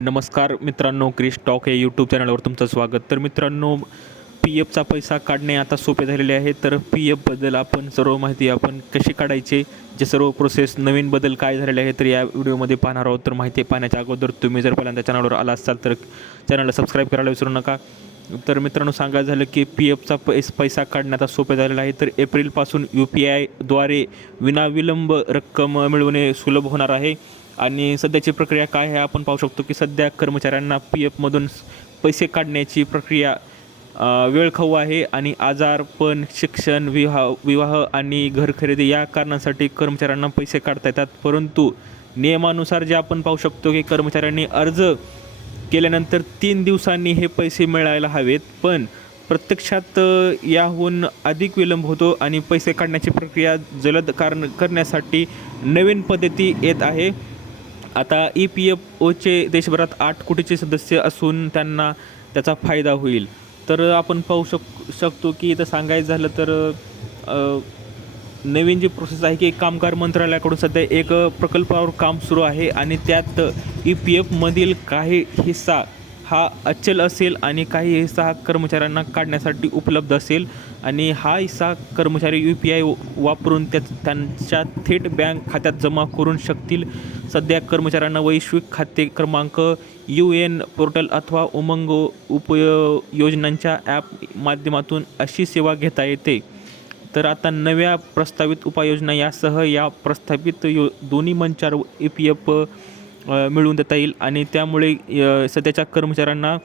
नमस्कार मित्रांनो, क्रिश टॉक या यूट्यूब चॅनलवर तुमचं स्वागत. तर मित्रांनो, पी एफचा पैसा काढणे आता सोपे झालेले आहे. तर पी एफबद्दल आपण सर्व माहिती आपण कशी काढायची, जे सर्व प्रोसेस नवीन बदल काय झालेले आहे तर या व्हिडिओमध्ये पाहणार आहोत. तर माहिती पाहण्याच्या अगोदर तुम्ही जर पहिल्यांदा चॅनलवर आला असाल तर चॅनलला सबस्क्राईब करायला विसरू नका. तर मित्रांनो, सांगायचं झालं की पी एफचा पैसा काढणे आता सोपे झालेला आहे. तर एप्रिलपासून UPIद्वारे विनाविलंब रक्कम मिळवणे सुलभ होणार आहे. आणि सध्याची प्रक्रिया काय आहे आपण पाहू शकतो की सध्या कर्मचाऱ्यांना पी एफमधून पैसे काढण्याची प्रक्रिया वेळखाऊ आहे. आणि आजारपण, शिक्षण, विवाह आणि घर खरेदी या कारणांसाठी कर्मचाऱ्यांना पैसे काढता येतात. परंतु नियमानुसार जे आपण पाहू शकतो की कर्मचाऱ्यांनी अर्ज केल्यानंतर 3 दिवसांनी हे पैसे मिळायला हवेत, पण प्रत्यक्षात याहून अधिक विलंब होतो आणि पैसे काढण्याची प्रक्रिया जलद करण्यासाठी नवीन पद्धती येत आहे. आता EPFOचे देशभरात 8 कोटीचे सदस्य असून त्यांना त्याचा फायदा होईल. तर आपण पाहू शकतो की इथं सांगायचं झालं तर नवीन जी प्रोसेस आहे की कामगार मंत्रालयाकडून सध्या एक प्रकल्पावर काम सुरू आहे आणि त्यात EPFमधील काही हिस्सा हा अचल असेल आणि काही हिस्सा हा कर्मचाऱ्यांना काढण्यासाठी उपलब्ध असेल. आणि हा हिस्सा कर्मचारी UPI वापरून त्यांच्या थेट बँक खात्यात जमा करू शकतील. सध्या कर्मचाऱ्यांना वैश्विक खाते क्रमांक, UN पोर्टल अथवा उमंग उपयोजनांच्या ॲप माध्यमातून अशी सेवा घेता येते. तर आता नव्या प्रस्तावित उपाययोजना यासह या प्रस्थापित दोन्ही मंचावर EPF मिळवून देता येईल आणि त्यामुळे सध्याच्या कर्मचाऱ्यांना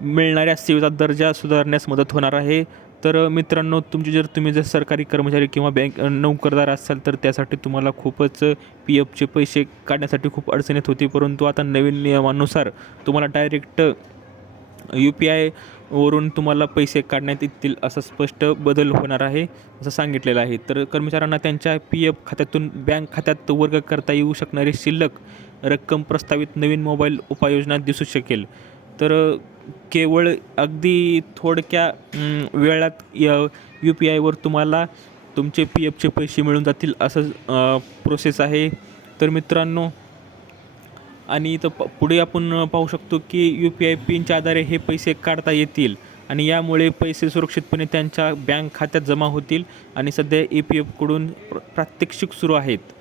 मिळणाऱ्या सेवेचा दर्जा सुधारण्यास मदत होणार आहे. तर मित्रांनो, तुम्ही जर सरकारी कर्मचारी किंवा बँक नोकरदार असाल तर त्यासाठी तुम्हाला खूपच पी एफचे पैसे काढण्यासाठी खूप अडचण येत होती. परंतु आता नवीन नियमानुसार तुम्हाला डायरेक्ट UPI वरून तुम्हाला पैसे काढण्यात येतील असा स्पष्ट बदल होणार आहे असं सांगितलेलं आहे. तर कर्मचाऱ्यांना त्यांच्या PF खात्यातून बँक खात्यात वर्ग करता येऊ शकणारी शिल्लक रक्कम प्रस्तावित नवीन मोबाईल उपाययोजनात दिसू शकेल. तर केवळ अगदी थोडक्या वेळात UPIवर तुम्हाला तुमचे PFचे पैसे मिळून जातील असं प्रोसेस आहे. तर मित्रांनो, आणि इथं पुढे आपण पाहू शकतो की UPI पिनच्या आधारे हे पैसे काढता येतील आणि यामुळे पैसे सुरक्षितपणे त्यांच्या बँक खात्यात जमा होतील. आणि सध्या EPFकडून प्रात्यक्षिक सुरू आहेत.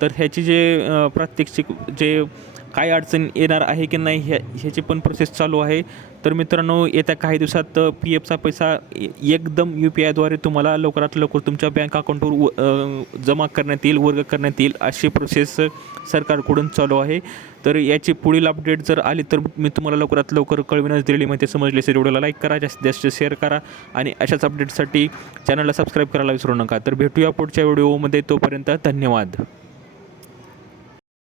तर ह्याची जे प्रात्यक्षिक जे काय अडचण येणार आहे की नाही ह्याची पण प्रोसेस चालू आहे. तर मित्रांनो, येत्या काही दिवसात PFचा पैसा एकदम UPIद्वारे तुम्हाला लवकरात लवकर तुमच्या बँक अकाउंटवर जमा करण्यात येईल, वर्ग करण्यात येईल अशी प्रोसेस सरकारकडून चालू आहे. तर याची पुढील अपडेट जर आली तर मी तुम्हाला लवकरात लवकर कळविण्यास दिलेली माहिती समजली असेल. व्हिडिओला लाईक करा, जास्तीत जास्त शेअर करा आणि अशाच अपडेटसाठी चॅनलला सबस्क्राईब करायला विसरू नका. तर भेटूया पुढच्या व्हिडिओमध्ये. तोपर्यंत धन्यवाद.